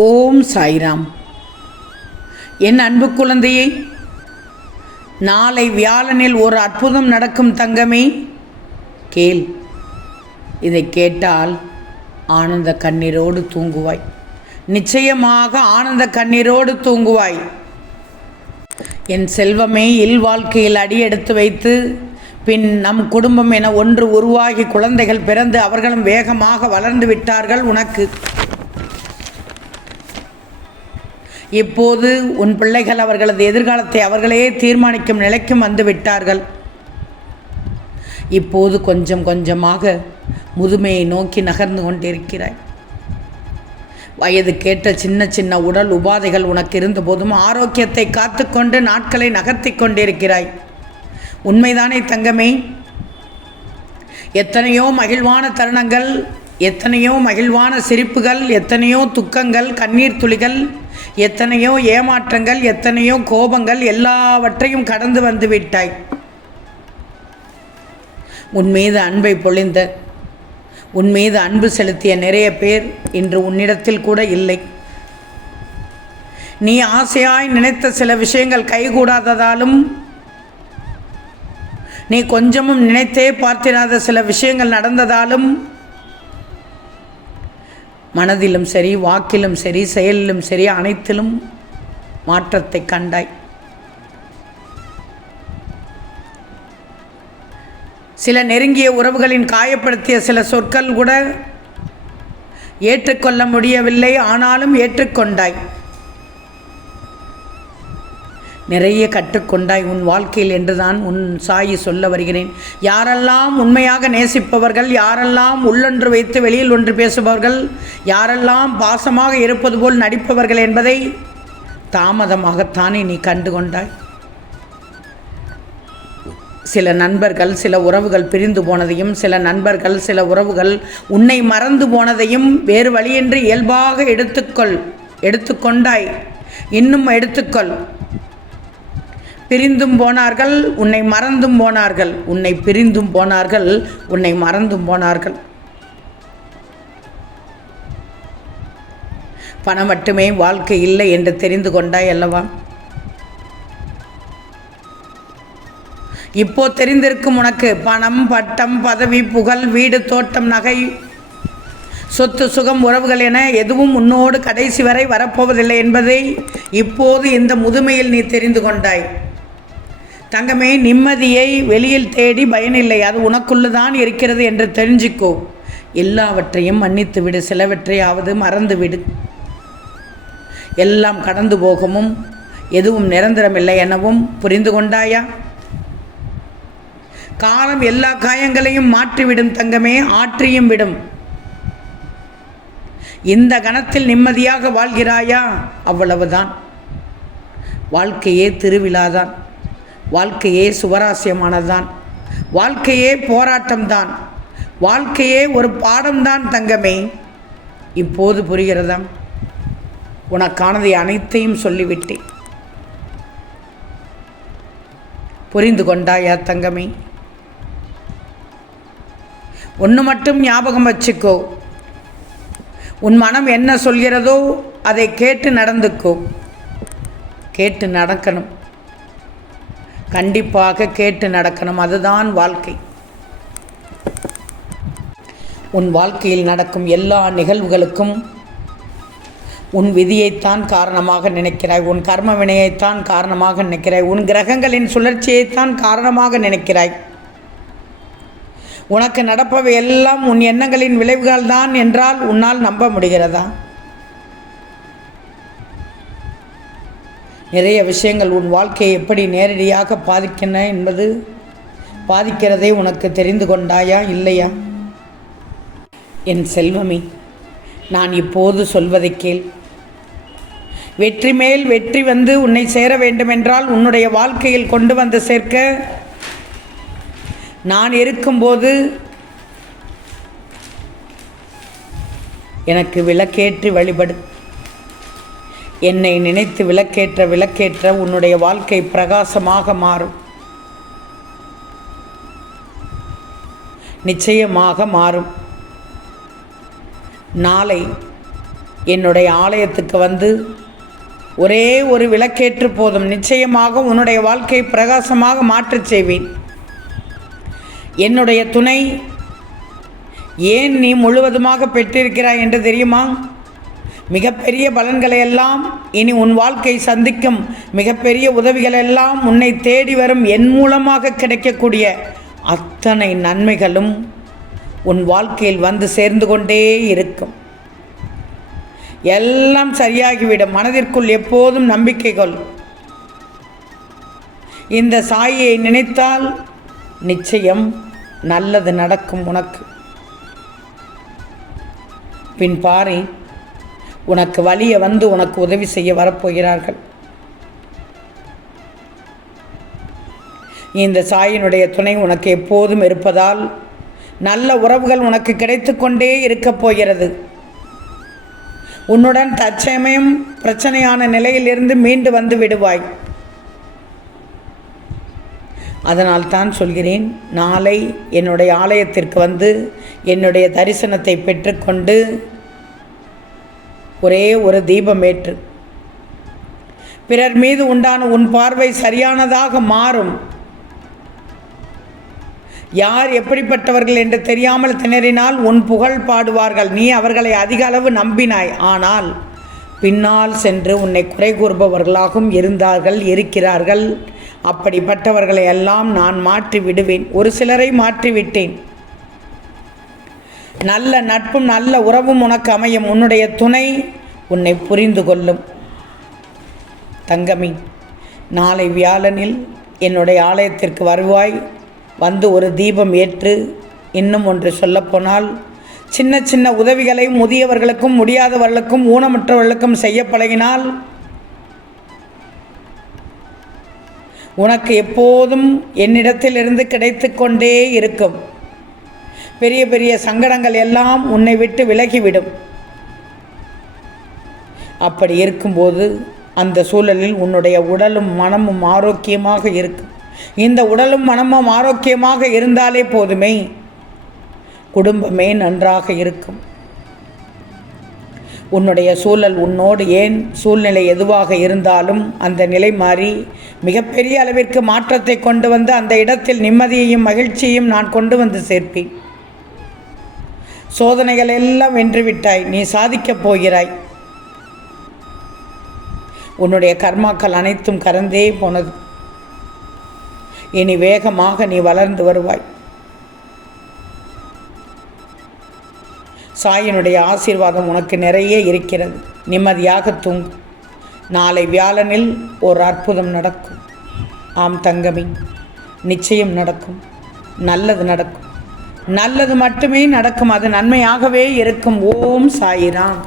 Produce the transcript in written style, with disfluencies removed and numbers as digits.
ஓம் சாய்ராம். என் அன்பு குழந்தையை, நாளை வியாழனில் ஒரு அற்புதம் நடக்கும் தங்கமே. கேள். இதை கேட்டால் ஆனந்த கண்ணீரோடு தூங்குவாய். நிச்சயமாக ஆனந்த கண்ணீரோடு தூங்குவாய். என் செல்வமே, இல்வாழ்க்கையில் அடியெடுத்து வைத்து பின் நம் குடும்பம் என ஒன்று உருவாகி குழந்தைகள் பிறந்து அவர்களும் வேகமாக வளர்ந்து விட்டார்கள். உனக்கு இப்போது உன் பிள்ளைகள் அவர்களது எதிர்காலத்தை அவர்களே தீர்மானிக்கும் நிலைக்கும் வந்து விட்டார்கள். இப்போது கொஞ்சம் கொஞ்சமாக முதுமையை நோக்கி நகர்ந்து கொண்டிருக்கிறாய். வயதுக்கேற்ற சின்ன சின்ன உடல் உபாதைகள் உனக்கு இருந்த போதும் ஆரோக்கியத்தை காத்துக்கொண்டு நாட்களை நகர்த்தி கொண்டிருக்கிறாய். உண்மைதானே தங்கமே? எத்தனையோ மகிழ்வான தருணங்கள், எத்தனையோ மகிழ்வான சிரிப்புகள், எத்தனையோ துக்கங்கள், கண்ணீர் துளிகள், எத்தனையோ ஏமாற்றங்கள், எத்தனையோ கோபங்கள், எல்லாவற்றையும் கடந்து வந்து விட்டாய். உன் மீது அன்பை பொழிந்த, உன் மீது அன்பு செலுத்திய நிறைய பேர் இன்று உன்னிடத்தில் கூட இல்லை. நீ ஆசையாய் நினைத்த சில விஷயங்கள் கைகூடாததாலும், நீ கொஞ்சமும் நினைத்தே பார்த்திராத சில விஷயங்கள் நடந்ததாலும், மனதிலும் சரி, வாக்கிலும் சரி, செயலிலும் சரி, அனைத்திலும் மாற்றத்தை கண்டாய். சில நெருங்கிய உறவுகளின் காயப்படுத்திய சில சொற்கள் கூட ஏற்றுக்கொள்ள முடியவில்லை. ஆனாலும் ஏற்றுக்கொண்டாய். நிறைய கற்றுக்கொண்டாய் உன் வாழ்க்கையில் என்றுதான் உன் சாயி சொல்ல வருகிறேன். யாரெல்லாம் உண்மையாக நேசிப்பவர்கள், யாரெல்லாம் உள்ளொன்று வைத்து வெளியில் ஒன்று பேசுபவர்கள், யாரெல்லாம் பாசமாக இருப்பது போல் நடிப்பவர்கள் என்பதை தாமதமாகத்தானே நீ கண்டு கொண்டாய். சில நண்பர்கள், சில உறவுகள் பிரிந்து போனதையும், சில நண்பர்கள், சில உறவுகள் உன்னை மறந்து போனதையும் வேறு வழியின்றி இயல்பாக எடுத்துக்கொண்டாய். இன்னும் எடுத்துக்கொள். பிரிந்தும் போனார்கள், உன்னை மறந்தும் போனார்கள். உன்னை பிரிந்தும் போனார்கள், உன்னை மறந்தும் போனார்கள். பணம் மட்டுமே வாழ்க்கை இல்லை என்று தெரிந்து கொண்டாய் அல்லவா? இப்போ தெரிந்திருக்கும் உனக்கு பணம், பட்டம், பதவி, புகழ், வீடு, தோட்டம், நகை, சொத்து, சுகம், உறவுகள் என எதுவும் உன்னோடு கடைசி வரை வரப்போவதில்லை என்பதை இப்போது இந்த முதுமையில் நீ தெரிந்து கொண்டாய். தங்கமே, நிம்மதியை வெளியில் தேடி பயனில்லை. அது உனக்குள்ளுதான் இருக்கிறது என்று தெரிஞ்சுக்கோ. எல்லாவற்றையும் மன்னித்து விடு. சிலவற்றையாவது மறந்து விடு. எல்லாம் கடந்து போகவும் எதுவும் நிரந்தரமில்லை எனவும் புரிந்து கொண்டாயா? காலம் எல்லா காயங்களையும் மாற்றிவிடும் தங்கமே, ஆற்றியும் விடும். இந்த கணத்தில் நிம்மதியாக வாழ்கிறாயா? அவ்வளவுதான். வாழ்க்கையே திருவிழாதான். வாழ்க்கையே சுவராசியமானதுதான். வாழ்க்கையே போராட்டம்தான். வாழ்க்கையே ஒரு பாடம்தான் தங்கமே. இப்போது புரிகிறதா? உனக்கானதை அனைத்தையும் சொல்லிவிட்டேன். புரிந்து கொண்டாயா தங்கமே? ஒன்று மட்டும் ஞாபகம் வச்சுக்கோ. உன் மனம் என்ன சொல்கிறதோ அதை கேட்டு நடந்துக்கோ. கேட்டு நடக்கணும். கண்டிப்பாக கேட்டு நடக்கணும். அதுதான் வாழ்க்கை. உன் வாழ்க்கையில் நடக்கும் எல்லா நிகழ்வுகளுக்கும் உன் விதியைத்தான் காரணமாக நினைக்கிறாய். உன் கர்ம வினையைத்தான் காரணமாக நினைக்கிறாய். உன் கிரகங்களின் சுழற்சியைத்தான் காரணமாக நினைக்கிறாய். உனக்கு நடப்பவை எல்லாம் உன் எண்ணங்களின் விளைவுகள் தான் என்றால் உன்னால் நம்ப முடிகிறதா? நிறைய விஷயங்கள் உன் வாழ்க்கையை எப்படி நேரடியாக பாதிக்கிறதை உனக்கு தெரிந்து கொண்டாயா இல்லையா? என் செல்வமே, நான் இப்போது சொல்வதை கேள். வெற்றி மேல் வெற்றி வந்து உன்னை சேர வேண்டுமென்றால், உன்னுடைய வாழ்க்கையில் கொண்டு வந்து சேர்க்க நான் இருக்கும்போது எனக்கு விளக்கேற்றி வழிபடு. என்னை நினைத்து விளக்கேற்ற உன்னுடைய வாழ்க்கை பிரகாசமாக மாறும். நிச்சயமாக மாறும். நாளை என்னுடைய ஆலயத்துக்கு வந்து ஒரே ஒரு விளக்கேற்று போதும், நிச்சயமாக உன்னுடைய வாழ்க்கையை பிரகாசமாக மாற்றச் செய்வேன். என்னுடைய துணை ஏன் நீ முழுவதுமாக பெற்றிருக்கிறாய் என்று தெரியுமா? மிகப்பெரிய பலன்களையெல்லாம் இனி உன் வாழ்க்கை சந்திக்கும் மிகப்பெரிய உதவிகளெல்லாம் உன்னை தேடி வரும் என் மூலமாக கிடைக்கக்கூடிய அத்தனை நன்மைகளும் உன் வாழ்க்கையில் வந்து சேர்ந்து கொண்டே இருக்கும். எல்லாம் சரியாகிவிடும். மனதிற்குள் எப்போதும் நம்பிக்கை கொள். இந்த சாயை நினைத்தால் நிச்சயம் நல்லது நடக்கும் உனக்கு. பின் பாரு, உனக்கு வலிய வந்து உனக்கு உதவி செய்ய வரப்போகிறார்கள். இந்த சாயினுடைய துணை உனக்கு எப்போதும் இருப்பதால் நல்ல உறவுகள் உனக்கு கிடைத்து கொண்டே இருக்கப் போகிறது. உன்னுடன் தற்சமயம் பிரச்சனையான நிலையிலிருந்து மீண்டு வந்து விடுவாய். அதனால் தான் சொல்கிறேன், நாளை என்னுடைய ஆலயத்திற்கு வந்து என்னுடைய தரிசனத்தை பெற்றுக்கொண்டு ஒரே ஒரு தீபம் ஏற்று. பிறர் மீது உண்டான உன் பார்வை சரியானதாக மாறும். யார் எப்படிப்பட்டவர்கள் என்று தெரியாமல் திணறினால் உன் புகழ் பாடுவார்கள். நீ அவர்களை அதிக அளவு நம்பினாய். ஆனால் பின்னால் சென்று உன்னை குறை கூறுபவர்களாகவும் இருக்கிறார்கள். அப்படிப்பட்டவர்களை எல்லாம் நான் மாற்றி விடுவேன். ஒரு சிலரை மாற்றிவிட்டேன். நல்ல நட்பும் நல்ல உறவும் உனக்கு அமையும். உன்னுடைய துணை உன்னை புரிந்து கொள்ளும். தங்கமி, நாளை வியாழனில் என்னுடைய ஆலயத்திற்கு வருவாய். வந்து ஒரு தீபம் ஏற்று. இன்னும் ஒன்று சொல்லப்போனால், சின்ன சின்ன உதவிகளை முதியவர்களுக்கும் முடியாதவர்களுக்கும் ஊனமுற்றவர்களுக்கும் செய்ய பழகினால் உனக்கு எப்போதும் என்னிடத்திலிருந்து கிடைத்து கொண்டே இருக்கும். பெரிய பெரிய சங்கடங்கள் எல்லாம் உன்னை விட்டு விலகிவிடும். அப்படி இருக்கும்போது அந்த சூழலில் உன்னுடைய உடலும் மனமும் ஆரோக்கியமாக இருக்கும். இந்த உடலும் மனமும் ஆரோக்கியமாக இருந்தாலே போதுமே, குடும்பமே நன்றாக இருக்கும். உன்னுடைய சூழல் உன்னோடு ஏன் சூழ்நிலை எதுவாக இருந்தாலும் அந்த நிலை மாறி மிகப்பெரிய அளவிற்கு மாற்றத்தை கொண்டு வந்து அந்த இடத்தில் நிம்மதியையும் மகிழ்ச்சியையும் நான் கொண்டு வந்து சேர்ப்பேன். சோதனைகள் எல்லாம் வென்றுவிட்டாய். நீ சாதிக்கப் போகிறாய். உன்னுடைய கர்மாக்கள் அனைத்தும் கறந்தே போனது. இனி வேகமாக நீ வளர்ந்து வருவாய். சாயினுடைய ஆசீர்வாதம் உனக்கு நிறைய இருக்கிறது. நிம்மதியாக தூங்கு. நாளை வியாழனில் ஒரு அற்புதம் நடக்கும். ஆம் தங்கமி, நிச்சயம் நடக்கும். நல்லது நடக்கும். நல்லது மட்டுமே நடக்கும். அது நன்மையாகவே இருக்கும். ஓம் சாயிராம்.